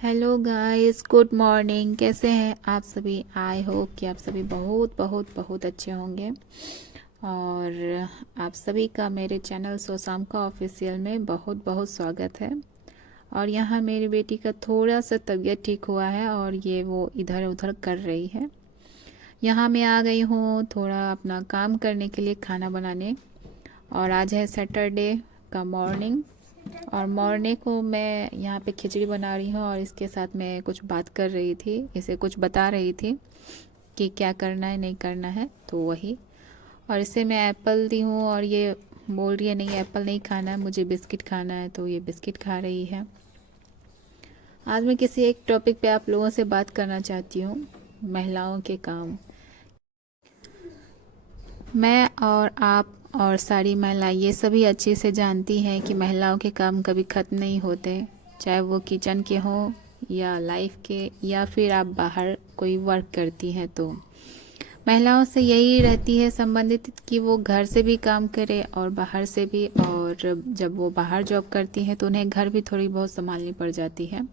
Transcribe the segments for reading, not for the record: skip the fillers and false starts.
Hello guys, good morning. कैसे हैं आप सभी? आई होप कि आप सभी बहुत बहुत बहुत अच्छे होंगे। और आप सभी का मेरे चैनल सोसाम का ऑफिशियल में बहुत बहुत स्वागत है। और यहाँ मेरी बेटी का थोड़ा सा तबीयत ठीक हुआ है और ये वो इधर उधर कर रही है। यहाँ मैं आ गई हूँ थोड़ा अपना काम करने के लिए, खाना बनाने। और आज है सैटरडे का मॉर्निंग, और मॉर्निंग को मैं यहाँ पे खिचड़ी बना रही हूँ और इसके साथ मैं कुछ बात कर रही थी, इसे कुछ बता रही थी कि क्या करना है नहीं करना है, तो वही। और इसे मैं एप्पल दी हूँ और ये बोल रही है नहीं एप्पल नहीं खाना है, मुझे बिस्किट खाना है, तो ये बिस्किट खा रही है। आज मैं किसी एक टॉपिक पे आप लोगों से बात करना चाहती हूँ, महिलाओं के काम। मैं और आप और सारी महिलाएं ये सभी अच्छे से जानती हैं कि महिलाओं के काम कभी ख़त्म नहीं होते, चाहे वो किचन के हों या लाइफ के, या फिर आप बाहर कोई वर्क करती हैं। तो महिलाओं से यही रहती है संबंधित कि वो घर से भी काम करे और बाहर से भी। और जब वो बाहर जॉब करती हैं तो उन्हें घर भी थोड़ी बहुत संभालनी पड़ जाती है।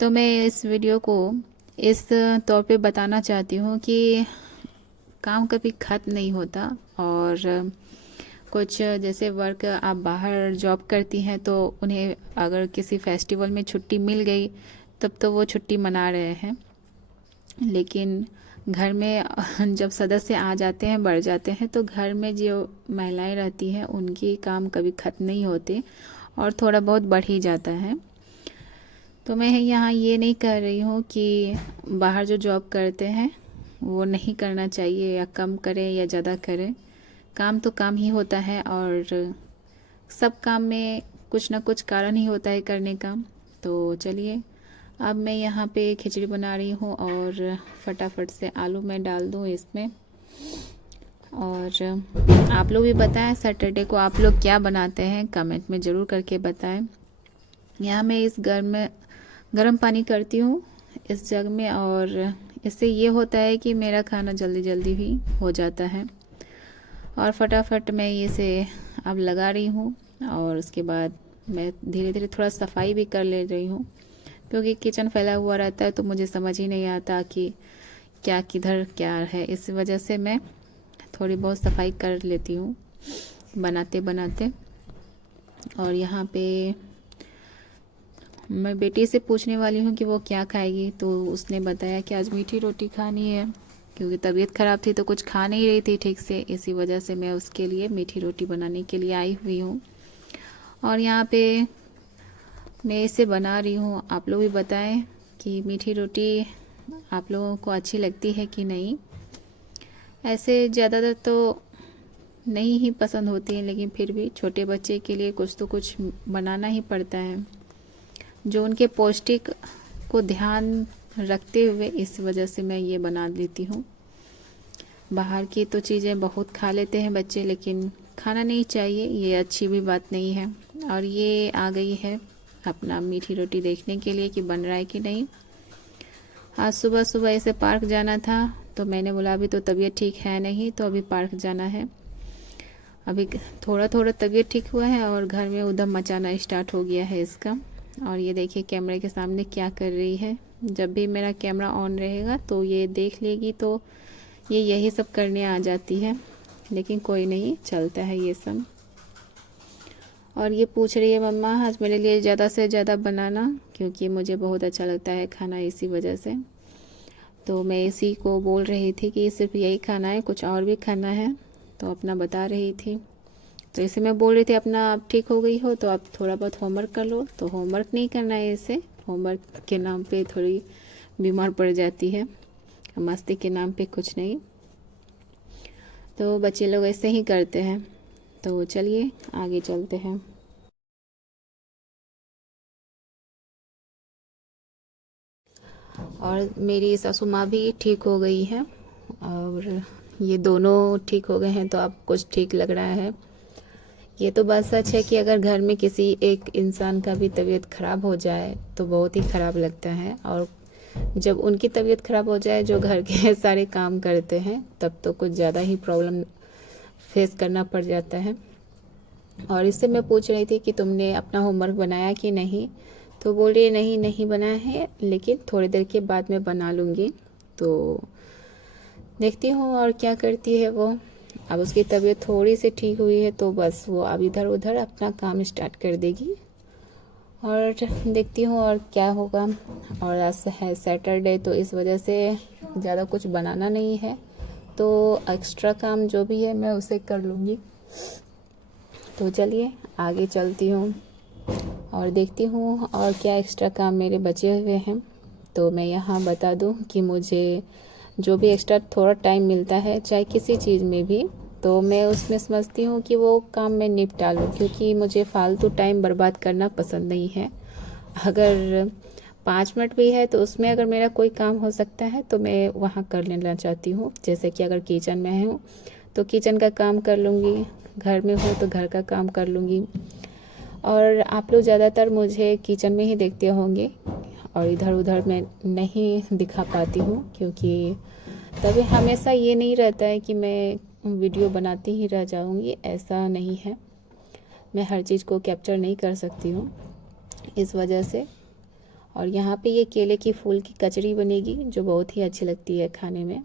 तो मैं इस वीडियो को इस तौर पे बताना चाहती हूँ कि काम कभी ख़त्म नहीं होता। और कुछ जैसे वर्क आप बाहर जॉब करती हैं तो उन्हें अगर किसी फेस्टिवल में छुट्टी मिल गई तब तो वो छुट्टी मना रहे हैं, लेकिन घर में जब सदस्य आ जाते हैं, बढ़ जाते हैं, तो घर में जो महिलाएं रहती हैं उनकी काम कभी ख़त्म नहीं होते और थोड़ा बहुत बढ़ ही जाता है। तो मैं यहाँ ये नहीं कह रही हूँ कि बाहर जो जॉब करते हैं वो नहीं करना चाहिए, या कम करें या ज़्यादा करें। काम तो काम ही होता है और सब काम में कुछ ना कुछ कारण ही होता है करने का। तो चलिए, अब मैं यहाँ पे खिचड़ी बना रही हूँ और फटाफट से आलू मैं डाल दूँ इसमें। और आप लोग भी बताएं सैटरडे को आप लोग क्या बनाते हैं, कमेंट में ज़रूर करके बताएं। यहाँ मैं इस गर्म पानी करती हूँ इस जग में, और इससे ये होता है कि मेरा खाना जल्दी जल्दी भी हो जाता है। और फटाफट मैं इसे अब लगा रही हूँ और उसके बाद मैं धीरे धीरे थोड़ा सफाई भी कर ले रही हूँ, क्योंकि किचन फैला हुआ रहता है तो मुझे समझ ही नहीं आता कि क्या किधर क्या है। इस वजह से मैं थोड़ी बहुत सफाई कर लेती हूँ बनाते बनाते। और यहाँ पे मैं बेटी से पूछने वाली हूँ कि वो क्या खाएगी, तो उसने बताया कि आज मीठी रोटी खानी है, क्योंकि तबीयत ख़राब थी तो कुछ खा नहीं रही थी ठीक से। इसी वजह से मैं उसके लिए मीठी रोटी बनाने के लिए आई हुई हूँ। और यहाँ पे मैं इसे बना रही हूँ। आप लोग भी बताएं कि मीठी रोटी आप लोगों को अच्छी लगती है कि नहीं। ऐसे ज़्यादातर तो नहीं ही पसंद होती है, लेकिन फिर भी छोटे बच्चे के लिए कुछ तो कुछ बनाना ही पड़ता है, जो उनके पौष्टिक को ध्यान रखते हुए। इस वजह से मैं ये बना लेती हूँ। बाहर की तो चीज़ें बहुत खा लेते हैं बच्चे, लेकिन खाना नहीं चाहिए, ये अच्छी भी बात नहीं है। और ये आ गई है अपना मीठी रोटी देखने के लिए कि बन रहा है कि नहीं। आज सुबह सुबह ऐसे पार्क जाना था तो मैंने बोला अभी तो तबीयत ठीक है नहीं, तो अभी पार्क जाना है। अभी थोड़ा थोड़ा तबीयत ठीक हुआ है और घर में उधम मचाना स्टार्ट हो गया है इसका। और ये देखिए कैमरे के सामने क्या कर रही है। जब भी मेरा कैमरा ऑन रहेगा तो ये देख लेगी, तो ये यही सब करने आ जाती है, लेकिन कोई नहीं, चलता है ये सब। और ये पूछ रही है मम्मा आज मेरे लिए ज़्यादा से ज़्यादा बनाना, क्योंकि मुझे बहुत अच्छा लगता है खाना, इसी वजह से। तो मैं इसी को बोल रही थी कि सिर्फ यही खाना है, कुछ और भी खाना है, तो अपना बता रही थी। तो इसे मैं बोल रही थी अपना आप ठीक हो गई हो तो आप थोड़ा बहुत होमवर्क कर लो, तो होमवर्क नहीं करना है इसे। होमवर्क के नाम पे थोड़ी बीमार पड़ जाती है, मस्ती के नाम पे कुछ नहीं। तो बच्चे लोग ऐसे ही करते हैं। तो चलिए आगे चलते हैं। और मेरी सासू माँ भी ठीक हो गई है और ये दोनों ठीक हो गए हैं, तो अब कुछ ठीक लग रहा है। ये तो बात सच है कि अगर घर में किसी एक इंसान का भी तबीयत ख़राब हो जाए तो बहुत ही ख़राब लगता है, और जब उनकी तबीयत ख़राब हो जाए जो घर के सारे काम करते हैं, तब तो कुछ ज़्यादा ही प्रॉब्लम फेस करना पड़ जाता है। और इससे मैं पूछ रही थी कि तुमने अपना होमवर्क बनाया कि नहीं, तो बोल रही है नहीं नहीं बना है, लेकिन थोड़ी देर के बाद मैं बना लूँगी। तो देखती हूँ और क्या करती है वो। अब उसकी तबीयत थोड़ी सी ठीक हुई है तो बस वो अब इधर उधर अपना काम स्टार्ट कर देगी और देखती हूँ और क्या होगा। और आज है सैटरडे तो इस वजह से ज़्यादा कुछ बनाना नहीं है, तो एक्स्ट्रा काम जो भी है मैं उसे कर लूँगी। तो चलिए आगे चलती हूँ और देखती हूँ और क्या एक्स्ट्रा काम मेरे बचे हुए हैं। तो मैं यहाँ बता दूँ कि मुझे जो भी एक्स्ट्रा थोड़ा टाइम मिलता है चाहे किसी चीज़ में भी, तो मैं उसमें समझती हूँ कि वो काम मैं निपटा लूँ, क्योंकि मुझे फालतू टाइम बर्बाद करना पसंद नहीं है। अगर 5 मिनट भी है तो उसमें अगर मेरा कोई काम हो सकता है तो मैं वहाँ कर लेना चाहती हूँ। जैसे कि अगर किचन में हूँ तो किचन का काम कर लूँगी, घर में हूँ तो घर का काम कर लूँगी। और आप लोग ज़्यादातर मुझे किचन में ही देखते होंगे और इधर उधर मैं नहीं दिखा पाती हूँ, क्योंकि तभी हमेशा ये नहीं रहता है कि मैं वीडियो बनाती ही रह जाऊँगी, ऐसा नहीं है। मैं हर चीज़ को कैप्चर नहीं कर सकती हूँ इस वजह से। और यहाँ पे ये केले की फूल की कचरी बनेगी जो बहुत ही अच्छी लगती है खाने में।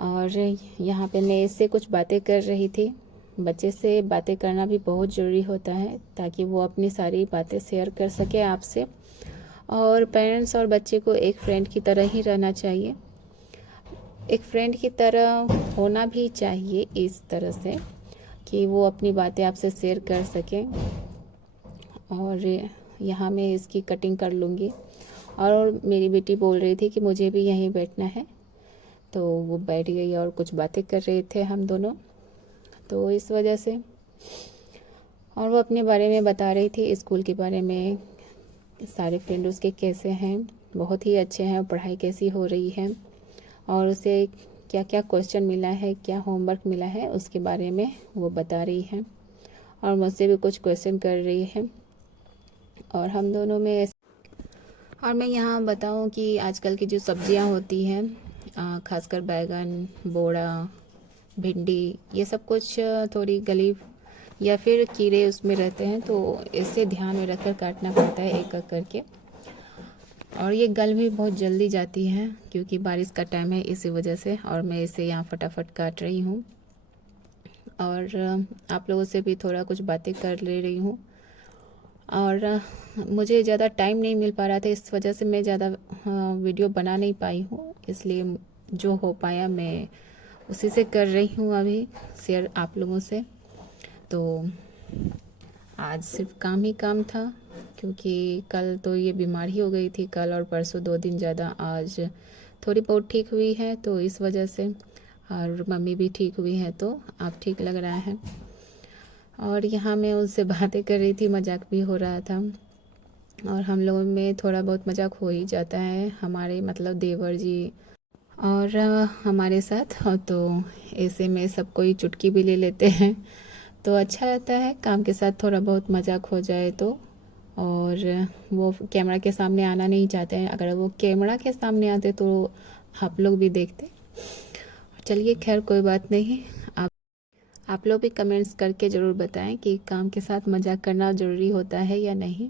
और यहाँ पे मैं इससे कुछ बातें कर रही थी। बच्चे से बातें करना भी बहुत ज़रूरी होता है ताकि वो अपनी सारी बातें शेयर कर सके आपसे। और पेरेंट्स और बच्चे को एक फ्रेंड की तरह ही रहना चाहिए, एक फ्रेंड की तरह होना भी चाहिए इस तरह से कि वो अपनी बातें आपसे शेयर कर सकें। और यहाँ मैं इसकी कटिंग कर लूँगी। और मेरी बेटी बोल रही थी कि मुझे भी यहीं बैठना है, तो वो बैठ गई और कुछ बातें कर रहे थे हम दोनों, तो इस वजह से। और वो अपने बारे में बता रही थी, स्कूल के बारे में, सारे फ्रेंड उसके कैसे हैं, बहुत ही अच्छे हैं, पढ़ाई कैसी हो रही है और उसे क्या क्या क्वेश्चन मिला है, क्या होमवर्क मिला है, उसके बारे में वो बता रही है। और मुझसे भी कुछ क्वेश्चन कर रही है और हम दोनों में। और मैं यहाँ बताऊँ कि आजकल की जो सब्जियाँ होती हैं, खासकर बैगन, बोड़ा, भिंडी, ये सब कुछ थोड़ी गली या फिर कीड़े उसमें रहते हैं, तो इसे ध्यान में रखकर काटना पड़ता है एक एक करके। और ये गल भी बहुत जल्दी जाती है क्योंकि बारिश का टाइम है इसी वजह से। और मैं इसे यहाँ फटाफट काट रही हूँ और आप लोगों से भी थोड़ा कुछ बातें कर ले रही हूँ। और मुझे ज़्यादा टाइम नहीं मिल पा रहा था, इस वजह से मैं ज़्यादा वीडियो बना नहीं पाई हूँ, इसलिए जो हो पाया मैं उसी से कर रही हूँ अभी शेयर आप लोगों से। तो आज सिर्फ काम ही काम था, क्योंकि कल तो ये बीमारी हो गई थी, कल और परसों 2 दिन ज़्यादा, आज थोड़ी बहुत ठीक हुई है तो इस वजह से। और मम्मी भी ठीक हुई है तो आप ठीक लग रहा है। और यहाँ मैं उनसे बातें कर रही थी, मजाक भी हो रहा था। और हम लोगों में थोड़ा बहुत मजाक हो ही जाता है, हमारे मतलब देवर जी और हमारे साथ। तो ऐसे में सब कोई चुटकी भी ले लेते हैं तो अच्छा रहता है, काम के साथ थोड़ा बहुत मजाक हो जाए तो। और वो कैमरा के सामने आना नहीं चाहते हैं, अगर वो कैमरा के सामने आते तो आप लोग भी देखते। चलिए खैर कोई बात नहीं। आप लोग भी कमेंट्स करके ज़रूर बताएं कि काम के साथ मजाक करना ज़रूरी होता है या नहीं,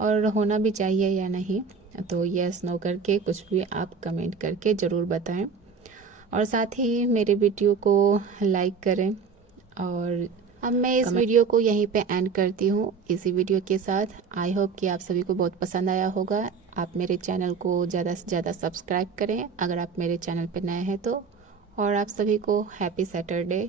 और होना भी चाहिए या नहीं। तो यस नो करके कुछ भी आप कमेंट करके ज़रूर बताएं। और साथ ही मेरे वीडियो को लाइक करें। और अब मैं इस वीडियो को यहीं पे एंड करती हूँ इसी वीडियो के साथ। आई होप कि आप सभी को बहुत पसंद आया होगा। आप मेरे चैनल को ज़्यादा से ज़्यादा सब्सक्राइब करें अगर आप मेरे चैनल पे नए हैं तो। और आप सभी को हैप्पी सैटरडे।